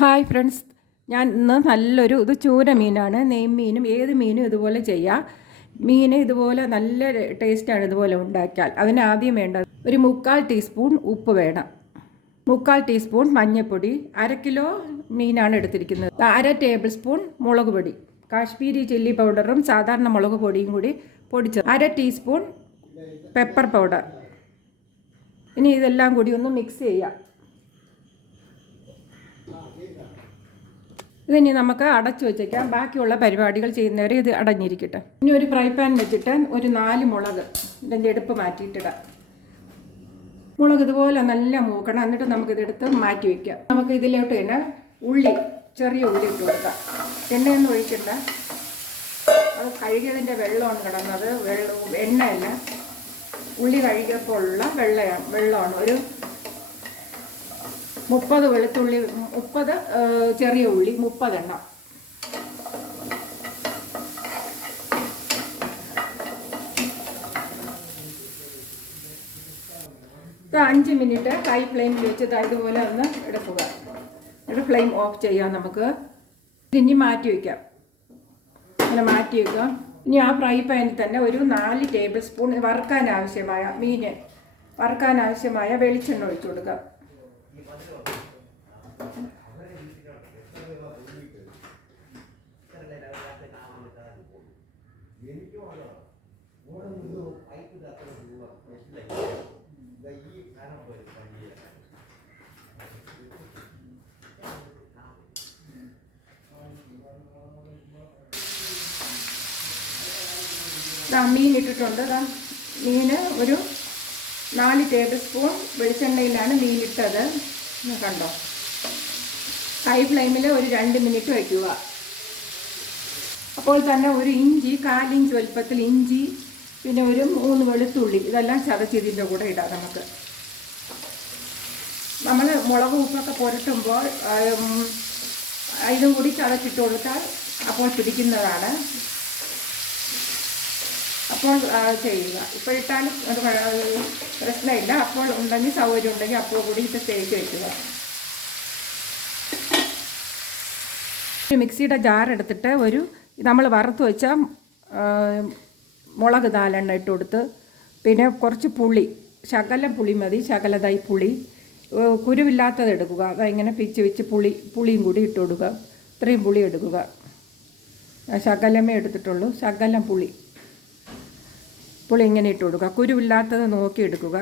Hi friends, ഞാൻ ഇന്ന് ഇത് ചൂര മീനാണ്. നെയ്മീനും ഏത് മീനും ഇതുപോലെ ചെയ്യാം. മീൻ ഇതുപോലെ നല്ല ടേസ്റ്റാണ് ഇതുപോലെ ഉണ്ടാക്കിയാൽ. അതിന് ആദ്യം വേണ്ടത് ഒരു 3/4 ടീസ്പൂൺ ഉപ്പ് വേണം, 3/4 ടീസ്പൂൺ മഞ്ഞൾപ്പൊടി, 1/2 കിലോ മീനാണ് എടുത്തിരിക്കുന്നത്, 1/2 ടേബിൾ സ്പൂൺ മുളക് പൊടി, കാശ്മീരി ചില്ലി പൗഡറും സാധാരണ മുളക് പൊടിയും കൂടി പൊടിച്ചത്, 1/2 ടീസ്പൂൺ പെപ്പർ പൗഡർ. ഇനി ഇതെല്ലാം കൂടി ഒന്ന് മിക്സ് ചെയ്യാം. ഇതിനി നമുക്ക് അടച്ചു വെച്ചേക്കാം. ബാക്കിയുള്ള പരിപാടികൾ ചെയ്യുന്നവരെ ഇത് അടഞ്ഞിരിക്കട്ടെ. ഇനി ഒരു ഫ്രൈ പാൻ വെച്ചിട്ട് ഒരു 4 മുളക് ഇതിൻ്റെ എടുപ്പ് മാറ്റിയിട്ടിടാം. മുളക് ഇതുപോലെ നല്ല മൂക്കണം. എന്നിട്ട് നമുക്കിതെടുത്ത് മാറ്റി വയ്ക്കാം. നമുക്ക് ഇതിലോട്ട് തന്നെ ചെറിയ ഉള്ളി ഇട്ട് കൊടുക്കാം. എണ്ണയൊന്നും ഒഴിക്കണ്ട. അത് കഴുകിയതിൻ്റെ വെള്ളമാണ് കിടന്നത്. എണ്ണയല്ല, ഉള്ളി കഴുകിയപ്പോൾ ഉള്ള വെള്ളമാണ്. ഒരു 30 വെളുത്തുള്ളി, 30 ചെറിയ ഉള്ളി, 30 എണ്ണം. ഇത് 5 മിനിറ്റ് ഹൈ ഫ്ലെയിമിൽ വെച്ച് ഇതുപോലെ ഒന്ന് എടുക്കുക. എന്നിട്ട് ഫ്ലെയിം ഓഫ് ചെയ്യാം. നമുക്ക് ഇനി മാറ്റി വയ്ക്കാം. അങ്ങനെ മാറ്റി വയ്ക്കാം. ഇനി ആ ഫ്രൈ പാനിൽ തന്നെ ഒരു 4 ടേബിൾ സ്പൂൺ മീൻ വറുക്കാൻ ആവശ്യമായ വെളിച്ചെണ്ണ ഒഴിച്ചു കൊടുക്കാം. മീൻ ഇട്ടിട്ടുണ്ട്. മീൻ ഒരു 4 ടേബിൾ സ്പൂൺ വെളിച്ചെണ്ണയിലാണ് മീൻ ഇട്ടത്. കണ്ടോ? ഹൈ ഫ്ലെയിമിൽ ഒരു 2 മിനിറ്റ് വയ്ക്കുക. അപ്പോൾ തന്നെ ഒരു ഇഞ്ചി, 1/4 ഇഞ്ച് വലുപ്പത്തിൽ ഇഞ്ചി, പിന്നെ ഒരു 3 വെളുത്തുള്ളി, ഇതെല്ലാം ചതച്ചതിൻ്റെ കൂടെ ഇടാം. നമ്മൾ മുളക് ഉപ്പൊക്കെ പുരട്ടുമ്പോൾ ഇതും കൂടി ചതച്ചിട്ട് കൊടുത്താൽ അപ്പോൾ പിടിക്കുന്നതാണ്. അപ്പോൾ ചെയ്യുക. ഇപ്പോൾ ഇട്ടാലും അത് പ്രശ്നമില്ല. അപ്പോൾ ഉണ്ടെങ്കിൽ സൗകര്യം ഉണ്ടെങ്കിൽ അപ്പോൾ കൂടി ഇത് തേച്ച് വയ്ക്കുക. മിക്സിയുടെ ജാർ എടുത്തിട്ട് നമ്മൾ വറുത്ത് വെച്ച മുളക് 4 എണ്ണം ഇട്ട് കൊടുത്ത്, പിന്നെ കുറച്ച് പുളി, ശകലം പുളി മതി, ശകലതായി പുളി, കുരുവില്ലാത്തത് എടുക്കുക. അതിങ്ങനെ പിച്ച് പുളിയും കൂടി ഇട്ട് കൊടുക്കുക. ഇത്രയും പുളി എടുക്കുക. ശകലമേ എടുത്തിട്ടുള്ളൂ. ശകലം പുളി ഇങ്ങനെ ഇട്ട് കൊടുക്കുക. കുരുവില്ലാത്തത് നോക്കി എടുക്കുക,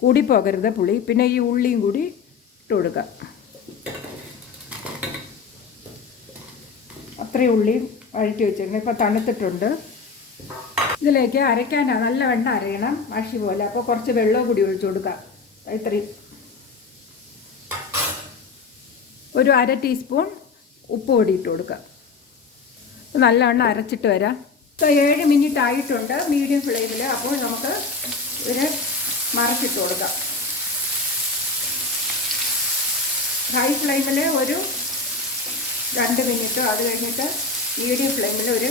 കൂടിപ്പോകരുത് പുളി. പിന്നെ ഈ ഉള്ളിയും കൂടി ഇട്ട് കൊടുക്കുക. അത്രയും ഉള്ളി വഴറ്റി വെച്ചിട്ടുണ്ട്. ഇപ്പോൾ തണുത്തിട്ടുണ്ട്. ഇതിലേക്ക് അരയ്ക്കാനാണ്, നല്ല വെണ്ണ അരയണം, മഷി പോലെ. അപ്പോൾ കുറച്ച് വെള്ളവും കൂടി ഒഴിച്ചു കൊടുക്കുക. ഇത്രയും ഒരു 1/2 ടീസ്പൂൺ ഉപ്പ് പൊടി ഇട്ട് കൊടുക്കുക. നല്ലവണ്ണം അരച്ചിട്ട് വരാം. ഇപ്പോൾ 7 മിനിറ്റ് ആയിട്ടുണ്ട് മീഡിയം ഫ്ലെയിമിൽ. അപ്പോൾ നമുക്ക് ഇതിനെ മറച്ചിട്ട് കൊടുക്കാം. ഹൈ ഫ്ലെയിമിൽ ഒരു 2 മിനിറ്റ്, അത് കഴിഞ്ഞിട്ട് മീഡിയം ഫ്ലെയിമിൽ ഒരു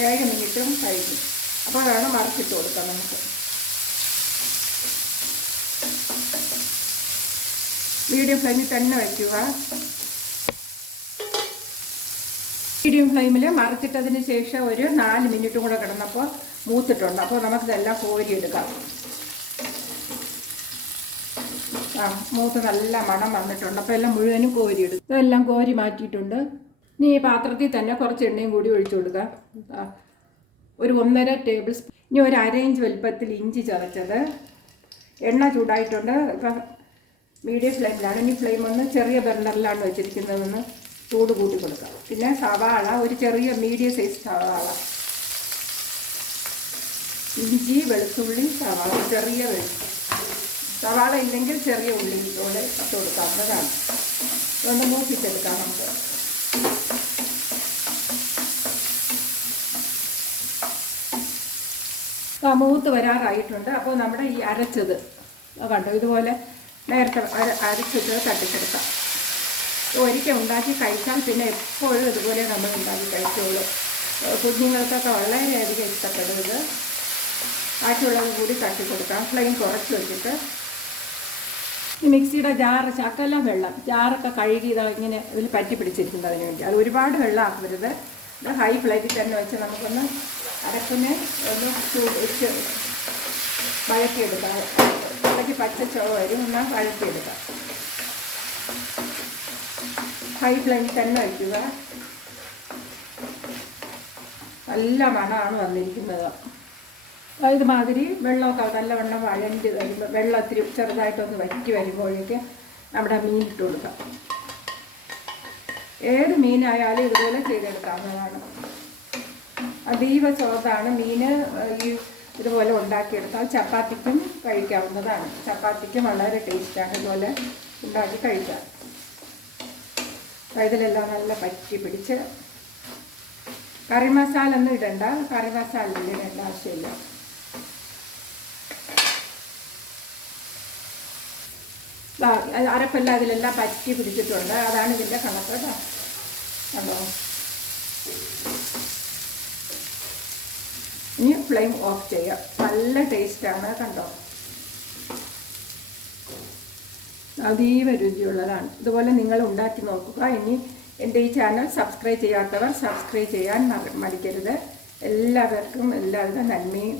7 മിനിറ്റും കഴിഞ്ഞു. അപ്പോൾ അതാണ് മറച്ചിട്ട് കൊടുക്കാം. നമുക്ക് മീഡിയം ഫ്ലെയിമിൽ തന്നെ വയ്ക്കുക. മീഡിയം ഫ്ലെയിമിൽ മറച്ചിട്ടതിന് ശേഷം ഒരു 4 മിനിറ്റും കൂടെ കിടന്നപ്പോൾ മൂത്തിട്ടുണ്ട്. അപ്പോൾ നമുക്കിതെല്ലാം കോരിയെടുക്കാം. മൂത്ത് നല്ല മണം വന്നിട്ടുണ്ട്. അപ്പോൾ എല്ലാം മുഴുവനും കോരിയെടുക്കും. ഇതെല്ലാം കോരി മാറ്റിയിട്ടുണ്ട്. ഇനി ഈ പാത്രത്തിൽ തന്നെ കുറച്ച് എണ്ണയും കൂടി ഒഴിച്ചു കൊടുക്കുക. ഒരു 1.5 ടേബിൾ സ്പൂൺ. ഇനി ഒരു 1/2 ഇഞ്ച് വലുപ്പത്തിൽ ഇഞ്ചി ചതച്ചത്. എണ്ണ ചൂടായിട്ടുണ്ട്. ഇപ്പം മീഡിയം ഫ്ലെയിമിലാണ്. ഇനി ഫ്ലെയിം ഒന്ന് ചെറിയ ബർണറിലാണ് വെച്ചിരിക്കുന്നതെന്ന് ചൂട് കൂട്ടി കൊടുക്കുക. പിന്നെ സവാള, ഒരു ചെറിയ മീഡിയം സൈസ് സവാള, ഇഞ്ചി, വെളുത്തുള്ളി, സവാള, ചെറിയ സവാള ഇല്ലെങ്കിൽ ചെറിയ ഉള്ളി പോലെ ഇട്ട് കൊടുക്കാവുന്നതാണ്. അതൊന്ന് മൂപ്പിച്ചെടുക്കാം നമുക്ക്. മൂത്ത് വരാറായിട്ടുണ്ട്. അപ്പോൾ നമ്മുടെ ഈ അരച്ചത് കണ്ടോ, ഇതുപോലെ നേരത്തെ അരച്ചത് തട്ടിച്ചെടുക്കാം. ഒരിക്കൽ ഉണ്ടാക്കി കഴിച്ചാൽ പിന്നെ എപ്പോഴും ഇതുപോലെ നമ്മൾ ഉണ്ടാക്കി കഴിച്ചോളൂ. കുഞ്ഞുങ്ങൾക്കൊക്കെ വളരെയധികം ഇഷ്ടപ്പെടുന്നത്. ബാക്കിയുള്ളത് കൂടി തട്ടി കൊടുക്കാം. ഫ്ലെയിം കുറച്ച് വെച്ചിട്ട് ഈ മിക്സിയുടെ ജാറ് ശകലം വെള്ളം, ജാറൊക്കെ കഴുകി ഇങ്ങനെ ഇതിൽ പറ്റി പിടിച്ചിരിക്കുന്നതിന് വേണ്ടി. അത് ഒരുപാട് വെള്ളം ആക്കരുത്. ഇത് ഹൈ ഫ്ലെയിമിൽ തന്നെ വെച്ച് നമുക്കൊന്ന് അരപ്പിനെ ഒന്ന് വെച്ച് വഴറ്റിയെടുക്കാം. ഇടയ്ക്ക് പച്ച ചുവ വരും, എന്നാൽ വഴറ്റിയെടുക്കാം. ഹൈ ഫ്ലെയിമിൽ തന്നെ വയ്ക്കുക. നല്ല മണമാണ് വന്നിരിക്കുന്നത്. ഇതുമാതിരി വെള്ളമൊക്കെ നല്ലവണ്ണം വഴണ്ടി വരുമ്പോൾ, വെള്ളം ഇത്തിരി ചെറുതായിട്ടൊന്ന് വറ്റി വരുമ്പോഴേക്ക് നമ്മുടെ മീൻ ഇട്ട് കൊടുക്കാം. ഏത് മീനായാലും ഇതുപോലെ ചെയ്തെടുക്കാവുന്നതാണ്. അതീവ സ്വാദാണ് മീൻ. ഈ ഇതുപോലെ ഉണ്ടാക്കിയെടുത്താൽ ചപ്പാത്തിക്കും കഴിക്കാവുന്നതാണ്. ചപ്പാത്തിക്കും വളരെ ടേസ്റ്റാണ് ഇതുപോലെ ഉണ്ടാക്കി കഴിക്കാൻ. ഇതിലെല്ലാം നല്ല പറ്റി പിടിച്ച് കറി മസാല ഒന്നും ഇടണ്ട. കറി മസാല ഇടേണ്ട ആവശ്യമില്ല. അരപ്പെല്ലാം അതിലെല്ലാം പറ്റി പിടിച്ചിട്ടുണ്ട്. അതാണ് ഇതിൻ്റെ കണക്ക് കേട്ടോ. കണ്ടോ? ഇനി ഫ്ലെയിം ഓഫ് ചെയ്യുക. നല്ല ടേസ്റ്റാണ്. കണ്ടോ? അതീവ രുചിയുള്ളതാണ്. ഇതുപോലെ നിങ്ങൾ ഉണ്ടാക്കി നോക്കുക. ഇനി എൻ്റെ ഈ ചാനൽ സബ്സ്ക്രൈബ് ചെയ്യാത്തവർ സബ്സ്ക്രൈബ് ചെയ്യാൻ മടിക്കരുത്. എല്ലാവർക്കും എല്ലാവിധ നന്മയും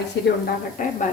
ഐശ്വര്യം ഉണ്ടാകട്ടെ. ബൈ.